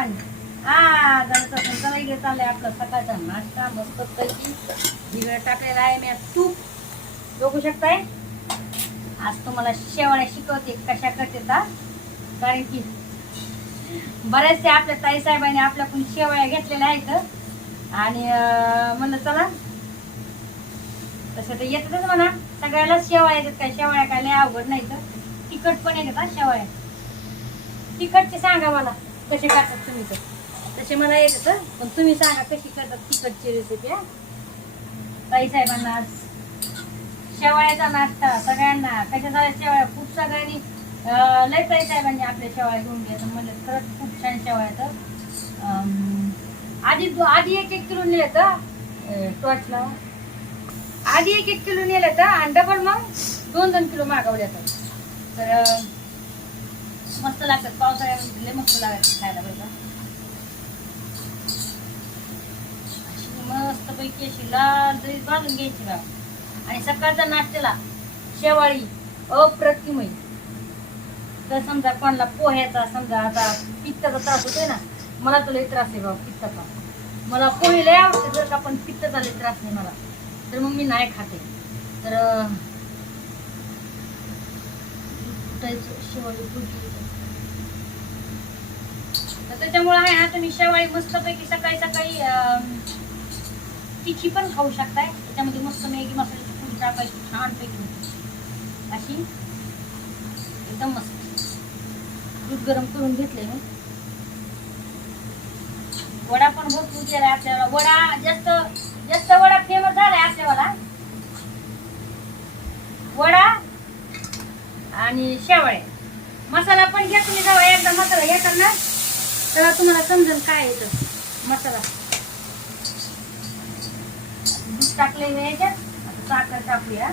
पाणी. हा जरा तसं इकडे चाललंय आपला सकाळचा नाश्ता मस्त पैकी. टाकलेला आहे मी तूप. बघू शकताय? आज तुम्हाला शेवाळ्या शिकवते कशा करते कारण की बरेचसे आपल्या ताई साहेबांनी आपल्याकडून शेवाळ्या घेतलेल्या आहेत. आणि म्हणलं चला. तसं तर येतातच म्हणा. सगळ्याला शेवाळ्या येतात काय? शेवाळ्या काय लय अवघड नाही तर तिखट पण येतात हा तिखटचे सांगा मला. कसे करतात तुम्ही तर? तसे मला येत हं. पण तुम्ही सांगा कशी करतात तिखटची रेसिपी हा? ताई साहेबांना आज नाश्ता सगळ्यांना कशा झाल्या शेवाळ्या खूप सगळ्यांनी लय ताई साहेबांनी आपल्या शेवाळ्या घेऊन घ्यायचं म्हणजे खरंच खूप छान शेवाळ्याचं तर. आधी आधी एक एक किलो नेलं तर टॉर्चला आधी एक एक किलो नेलं तर आणि डबल मग दोन दोन किलो मागवल्या तर तर मस्त लागतात. पावसाळ्यामध्ये लय मस्त लागतात खायला बघा अशी मस्त पैकी अशी लाल दही भाजून घ्यायची बा आणि सकाळच्या नाश्त्याला शेवाळी अप्रतिम तर समजा कोणाला पोह्याचा समजा आता पित्ताचा त्रास होतोय ना मला तर त्रास आहे बाबा पित्ताचा. मला पोहे लय आवडते जर का पण पित्ताचा लय त्रास नाही मला. तर मग मी नाही खाते. तर अं, शेवाळी त्याच्यामुळे आहे ना तुम्ही शेवाळी मस्तपैकी सकाळी सकाळी तिखी पण खाऊ शकताय. त्याच्यामध्ये मस्त मॅगी मसाल्याची पूड टाकायची छानपैकी. अशी एकदम मस्त. दूध गरम करून घेतले मी. वडा पण भरपूर केलाय आपल्याला. वडा जास्त जास्त वडा फेमस झालाय आपल्याला. वडा आणि शेवाळे. मसाला पण घ्या तुम्ही जेव्हा एकदा मसाला घेताल तर तेव्हा तुम्हाला समजेल काय येतं मसाला. दूध टाकले याच्यात. आता साखर टाकूया.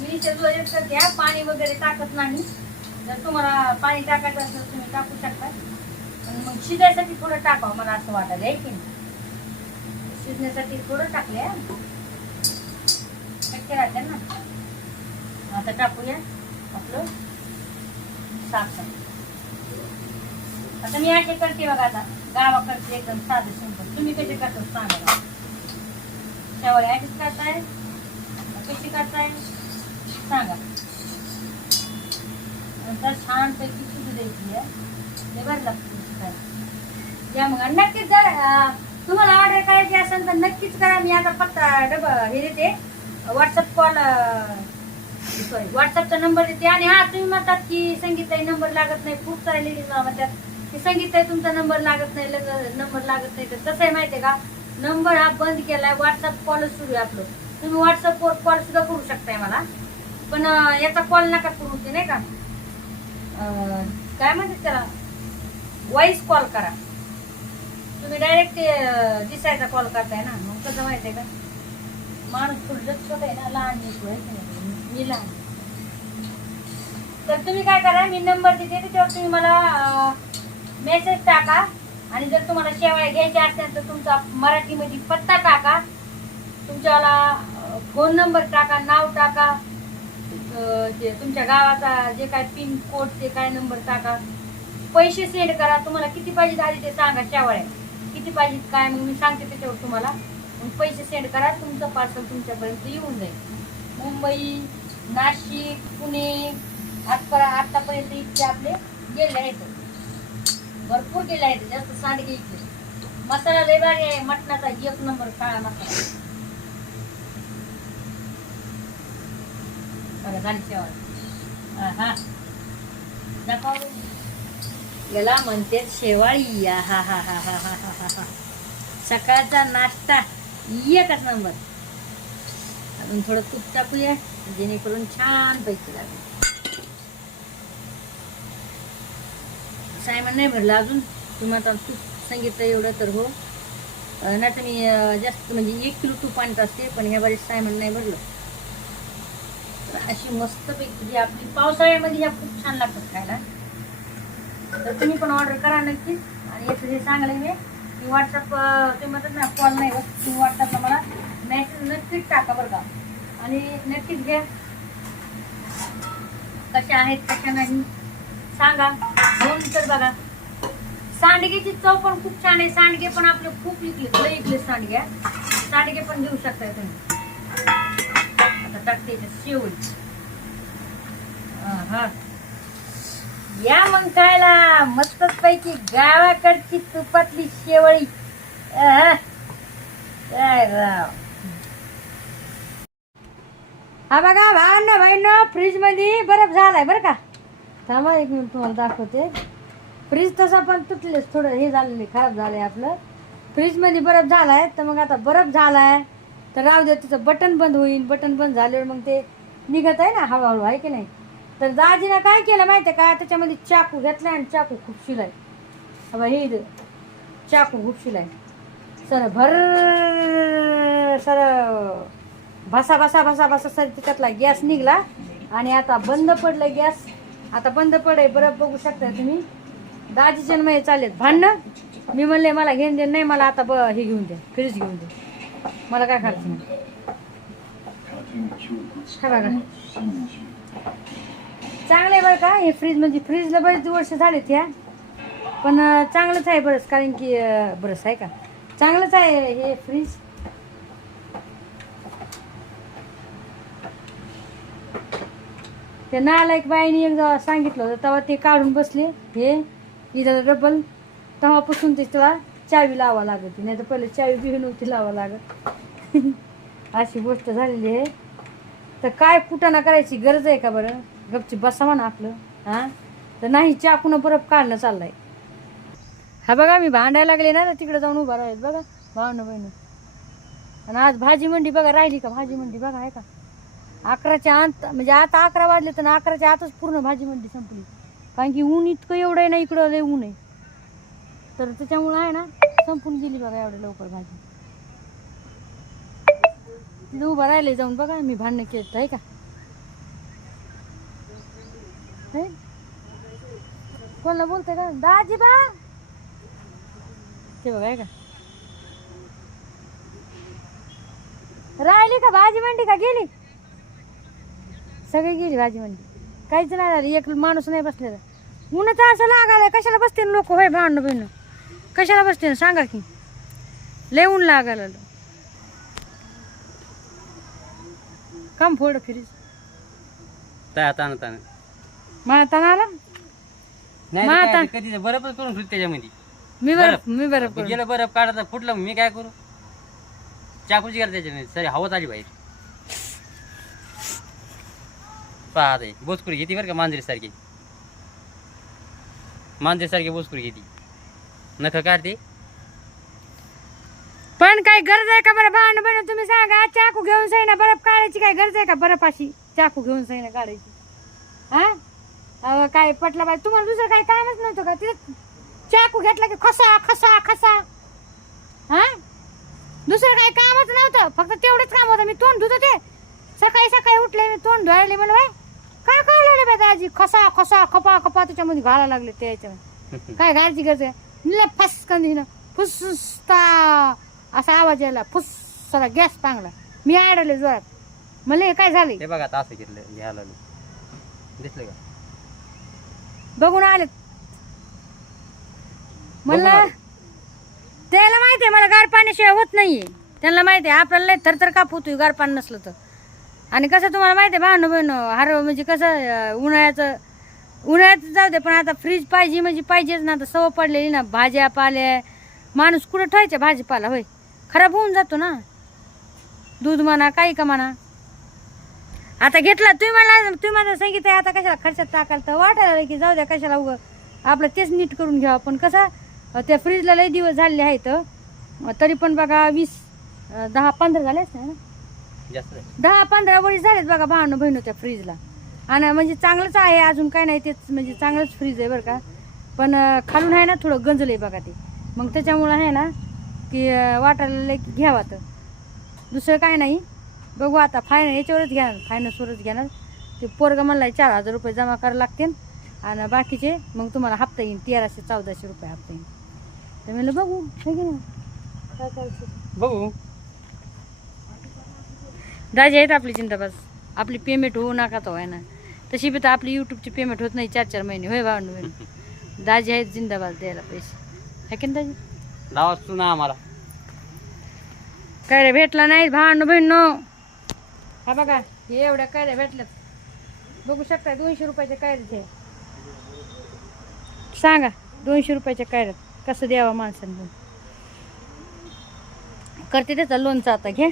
मी इथे घ्या पाणी वगैरे टाकत नाही. जर तुम्हाला पाणी टाकायचं असेल तर तुम्ही टाकू शकता. पण मग शिजायसाठी थोडं टाकावं मला असं वाटायला आहे की शिजण्यासाठी थोडं टाकले शक्य राहते ना? आता टाकूया आपलं साखर. आता मी असे करते बघा आता. गावाकडचे एकदम साधं सिंपल तुम्ही कसे करता सांगा शेवळे अशीच करताय? कशी करताय? सांगा. नंतर छान पैकी शिजू द्यायची आहे. बरं लागतं शिकायला या मग नक्कीच जर तुम्हाला ऑर्डर करायची असेल तर नक्कीच करा. मी आता पत्ता डब हे देते. व्हॉट्सअप कॉल सॉरी व्हॉट्सअपचा नंबर देते. आणि हा तुम्ही म्हणतात की संगीताई नंबर लागत नाही. खूप सारे लेडीज म्हणतात की संगीताई तुमचा नंबर लागत नाही लग नंबर लागत नाही. तर कसं आहे माहिती आहे का? नंबर हा बंद केलाय व्हॉट्सअप कॉलच सुरू आहे आपलं. तुम्ही व्हॉट्सअप कॉल सुद्धा करू शकताय मला. पण याचा कॉल नका करू ते नाही का? काय म्हणते त्याला? व्हॉइस कॉल करा. तुम्ही डायरेक्ट ते दिसायचा कॉल करताय ना. मग कसं माहिती आहे का? माणूस थोडं छोट आहे ना लहान मी लहान. तर तुम्ही काय करा मी नंबर देते त्याच्यावर तुम्ही मला मेसेज टाका. आणि जर तुम्हाला शेवाळ्या घ्यायच्या असतील तर तुमचा मराठीमध्ये पत्ता टाका. तुमच्याला फोन नंबर टाका नाव टाका. जे तुमच्या गावाचा जे काय पिन कोड ते काय नंबर टाका. पैसे सेंड करा. तुम्हाला किती पाहिजे आधी ते सांगा शेवाळ्या. किती पाहिजे काय मग मी सांगते त्याच्यावर तुम्हाला. मग पैसे सेंड करा. तुमचं पार्सल तुमच्यापर्यंत येऊन जाईल. मुंबई नाशिक पुणे आजपर्यंत आत्तापर्यंत इतके आपले गेले आहेत. भरपूर केले आहेत जास्त सांडगे इथले मसाला लय भारी आहे मटणाचा एक नंबर काळा मसाला. बघा झाली हा दाखव याला म्हणते शेवाळी. हा हा हा हा हा हा हा हा सकाळचा नाश्ता एकच नंबर. अजून थोडं तूप टाकूया जेणेकरून छान पैकी लागेल. सायमन नाही भरला अजून. तुम्ही आता तूप सांगितलं एवढं तर हो. नाही तर मी जास्त म्हणजे एक किलो तूप आणत असते पण ह्या बारीस सायमन नाही भरलं. तर अशी मस्तपैकी जी आपली पावसाळ्यामध्ये ह्या खूप छान लागतात खायला. तर तुम्ही पण ऑर्डर करा नक्कीच आणि याचं हे चांगलं मी की व्हॉट्सअप ते म्हणतात ना कॉल नाही होत. तुम्ही व्हॉट्सअपला मला मेसेज नक्कीच टाका बरं का. आणि नक्कीच घ्या. कशा आहेत कशा नाही. सांगा. म्हणून तर बघा. सांडगेची चव पण खूप छान आहे. सांडगे पण आपले खूप इकले लय इकले सांडगे सांडगे पण घेऊ शकताय तुम्ही. आता टाकते शेवळी हा या मग खायला. मस्तच पैकी गावाकडची तुपातली शेवळी राव. हा बघा भावना भाईनं फ्रीजमध्ये बरफ झालाय बरं का? थांबा एक मिनिट तुम्हाला दाखवते. फ्रीज तसा पण तुटलेच थोडं हे झालेलं खराब झालंय आपलं. फ्रीजमध्ये बरफ झालाय तर मग आता बरफ झालाय. तर राहू दे तिचं बटन बंद होईल बटन बंद झाल्यावर मग ते निघत आहे ना हळूहळू आहे की नाही? तर दाजीनं काय केलं माहितीये का? त्याच्यामध्ये चाकू घेतलाय आणि चाकू खूप शिलाय. हवा हे चाकू खूप शिलाय. सर भर सर भसा भसा भसा भसा सर त्याच्यातला गॅस निघला. आणि आता बंद पडलं गॅस. आता बंद पडे बरं बघू शकता तुम्ही. दाजी जन्म हे चालेल भांडणं? मी म्हणले मला घेऊन दे नाही मला आता ब हे घेऊन दे फ्रीज घेऊन दे. मला काय करायचं नाही. चांगलं आहे बरं का हे फ्रीज म्हणजे फ्रीजला बरेच वर्ष झालेत ह्या पण चांगलंच आहे बरंच कारण की बरंच आहे का? चांगलंच आहे हे फ्रीज. ते नालायक बाईने एकदा सांगितलं होतं तेव्हा ते काढून बसले. हे इथं डबल तेव्हापासून ते तेव्हा चावी लावा लागत नाही तर पहिले चावी बिहून होती लावा लागत. अशी गोष्ट झालेली आहे. तर काय कुटाणा करायची गरज आहे का बरं? गपची बसावा ना आपलं. हां? तर नाही चाकून बरफ काढणं चाललंय. हा बघा मी भांडायला लागले ना तर तिकडे जाऊन उभा राहिले बघा भावनं बहिणी. आणि आज भाजी मंडी बघा राहिली का भाजी मंडी? बघा आहे का? अकराच्या अंत म्हणजे आता अकरा वाजले तर अकराच्या आतच पूर्ण भाजी मंडी संपली. कारण की ऊन इतकं एवढं आहे ना इकडं लय ऊन आहे. तर त्याच्यामुळं आहे ना संपून गेली बघा एवढं लवकर भाजी. तिथं उभं राहिले जाऊन बघा मी भांडणं केलं आहे का? हे? कोणाला बोलते का? दाजी बा ते बघा आहे का? राहिली का भाजी मंडी का गेली? सगळी गेली भाजी मंडी काहीच नाही झालं एक माणूस नाही बसलेला. उन्हाचं असं लागायला कशाला बसते लोक? होय भांडणं बिणं कशाला बसते सांगा की. लय ऊन लागायला लागलं. काम फोड फिरीस ता- ताण ताण मला ताण आला कधी बरफच करून ठेवली त्याच्यामध्ये. मी बरं बरं. मी बरं करू. गेलं बरफ काढायचं फुटलं मी काय करू? चाकूची गेला त्याच्यामध्ये. सरी हवत आली बाहेर. पाहते. बोचकुरी घेते बरं का मांजरीसारखी मांजरीसारखी बोचकुरी घेते. नख काढते. पण काय गरज आहे का बरं भांड बरं तुम्ही सांगा. चाकू घेऊन सैना बर्फ काढायची काय गरज आहे का बर्फाशी? चाकू घेऊन सैना काढायची. हा? काय पटला बाई तुम्हाला दुसरं काही कामच नव्हतं का? तिथे चाकू घेतला की खसा खसा खसा. हा? दुसरं काही कामच नव्हतं. फक्त तेवढंच काम होतं. मी तोंड धुत होते. सकाळी सकाळी उठले मी तोंड धुवायले म्हणलं बाई काय बाई दाजी? खसा खसा खपा खपा त्याच्यामध्ये घाला लागले ते याच्यामध्ये. काय घालायची गरज आहे फसकन दिलं फुसता. असा आवाज यायला. फुस सगळा गॅस पांगला. मी आडले जोरात. मला हे काय झाले बघा आता असं घेतलं घ्यायला. दिसलं का? बघून आले. म्हणलं आले. त्याला माहिती आहे मला गार पाण्याशिवाय होत नाहीये. त्यांना माहिती आहे आपल्याला लय थरथर काप होतोय गार पाणी नसलं तर. आणि कसं तुम्हाला माहिती आहे भावनं बहिण हर म्हणजे कसं उन्हाळ्याचं उन्हाळ्यात जाऊ दे पण आता फ्रीज पाहिजे म्हणजे पाहिजेच ना आता सवय पडलेली ना भाज्या पाल्या माणूस कुठं ठेवायच्या भाजीपाला होय? खराब होऊन जातो ना. दूध म्हणा काही का म्हणा. आता घेतला तुम्ही मला तुम्ही मला सांगितलं आता कशाला खर्चात टाकाल तर वाटायला की जाऊ द्या कशाला उगं. आपलं तेच नीट करून घ्यावं. पण कसं त्या फ्रीजला लय दिवस झालेले आहेत तरी पण बघा वीस दहा पंधरा झालेच असते ना. जास्त. दहा पंधरा वर्ष झालेत बघा भावनं बहिण त्या फ्रीजला आणि म्हणजे चांगलंच आहे अजून काय नाही तेच म्हणजे चांगलंच फ्रीज आहे बरं का. पण अं, खालून आहे ना थोडं गंजलं आहे बघा ते. मग त्याच्यामुळं आहे ना की अं, वाटायला की घ्यावं तर. दुसरं काय नाही. बघू आता फायन याच्यावरच घेणार फायनान्सवरच घेणार. ते पोरगा म्हणला चार हजार रुपये जमा करावं लागतील. आणि बाकीचे मग तुम्हाला हप्ता येईल तेराशे चौदाशे रुपये हप्ता येईल तर म्हणलं बघू है की नाही काय करायचं बघू. दाजी आहेत आपली चिंता बस आपली पेमेंट होऊ नका तो आहे ना. तशी बी तर आपली यूट्यूबची पेमेंट होत नाही चार चार महिने. होय बहिणी दाजी आहेत जिंदाबाद द्यायला पैसे. है की नाही दाजी? लावाच तू ना आम्हाला. काय रे भेटला नाही भावंड बहिण हा बघा हे एवढ्या काय रे भेटल्यात? बघू शकता दोनशे रुपयाच्या कायऱ्यात हे सांगा दोनशे रुपयाच्या कायऱ्यात कसं द्यावं माणसांनी? करते त्याचा लोनचा आता घे.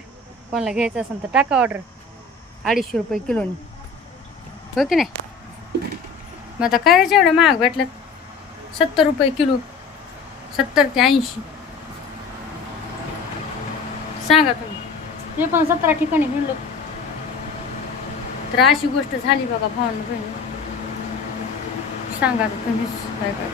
कोणाला घ्यायचं असेल तर टाका ऑर्डर अडीचशे रुपये किलोनी. हो की नाही? मग आता काय एवढं महाग भेटल्यात? सत्तर रुपये किलो. सत्तर ते ऐंशी. सांगा तुम्ही. ते पण सतरा ठिकाणी मिळलो तर अशी गोष्ट झाली बघा भावना बहिणी. सांगा तुम्हीच काय काय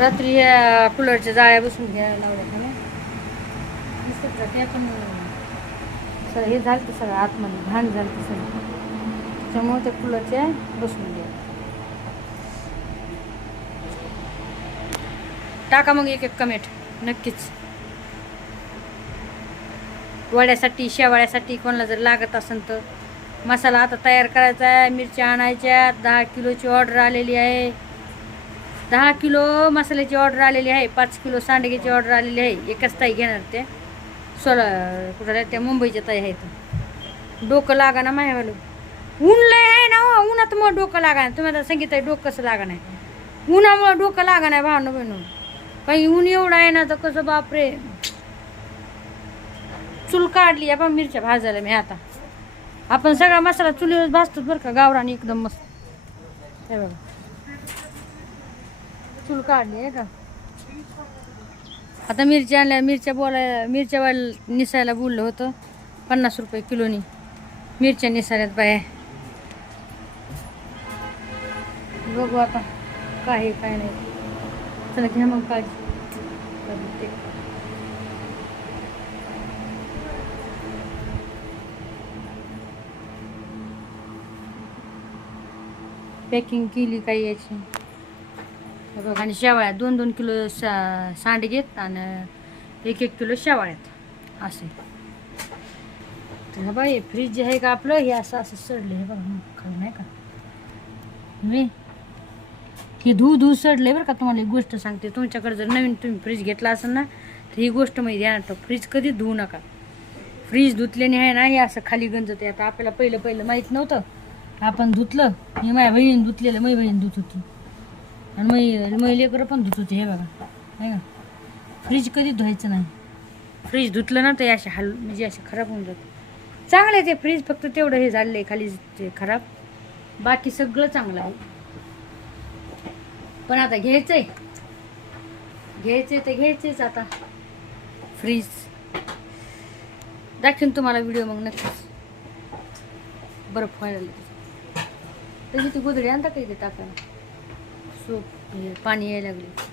रात्री या कूलरच्या जाळ्या बसून घ्यायला लावल्या का नाही? ते पण हे झालं ते सगळं आतमध्ये घाण झालं तर सगळं. त्याच्यामुळे त्या कूलरच्या बसून घ्या टाका मग एक एक कमेंट नक्कीच. वड्यासाठी शेवाळ्यासाठी कोणाला जर लागत असेल तर मसाला आता तयार करायचा आहे मिरच्या आणायच्या दहा किलोची ऑर्डर आलेली आहे. दहा किलो मसाल्याची ऑर्डर आलेली आहे पाच किलो सांडग्याची ऑर्डर आलेली आहे एकच ताई घेणार ते. सोला कुठं त्या मुंबईच्या ताई आहेत. डोकं लागा ना मायावालं. ऊन लय आहे ना हो उन्हात मग डोकं लागा नाही तुम्ही आता सांगितलं डोकं कसं लागा नाही? उन्हामुळं डोकं लागा नाही भावनं बनवून काही ऊन एवढं आहे ना तर कसं बापरे. चूल काढली आपण मिरच्या भाजायला मी आता. आपण सगळा मसाला चुलीवर भाजतोच बरं का गावरानी एकदम मस्त. हे बघा. चूल काढली आहे का? आता मिरच्या आणल्या मिरच्या बोलायला मिरच्या वाल निसायला बोललं होतं पन्नास रुपये किलोनी. मिरच्या निसाऱ्यात बाया. बघू आता काय काय नाही. चला घ्या मग काय पॅकिंग केली काही याची? हे बघ आणि शेवाळ्या दोन दोन किलो सा सांडगेत आणि एक एक किलो शेवाळ्यात. असे. तर हे हे फ्रीज जे आहे का आपलं हे असं असं सडलं हे बघा खाऊ नाही का? मी हे धू धू सडले बरं का तुम्हाला. एक गोष्ट सांगते तुमच्याकडे जर नवीन तुम्ही फ्रीज घेतला असेल ना तर ही गोष्ट माहिती ध्यानात ना फ्रीज कधी धुवू नका. फ्रीज धुतल्याने आहे ना हे असं खाली गंजते आता आपल्याला पहिलं पहिलं माहीत नव्हतं. आपण धुतलं हे माझ्या बहिणीने धुतलेलं माझी बहीण धुत होती. आणि मै मै लेकरं पण धुत होते हे बघा. नाही का फ्रीज कधी धुवायचं नाही. फ्रीज धुतलं ना ते असे हल म्हणजे असे खराब होऊन जातं. चांगलं आहे ते फ्रीज फक्त तेवढं हे झालं आहे खाली ते खराब. बाकी सगळं चांगलं आहे. पण आता घ्यायचं आहे घ्यायचं आहे तर घ्यायचंच आता. फ्रीज दाखवीन तुम्हाला व्हिडिओ मग नक्कीच. बरं व्हायला तशी ती गोदडी आणता काही ते टाकायला? सोप पाणी यायला लागले.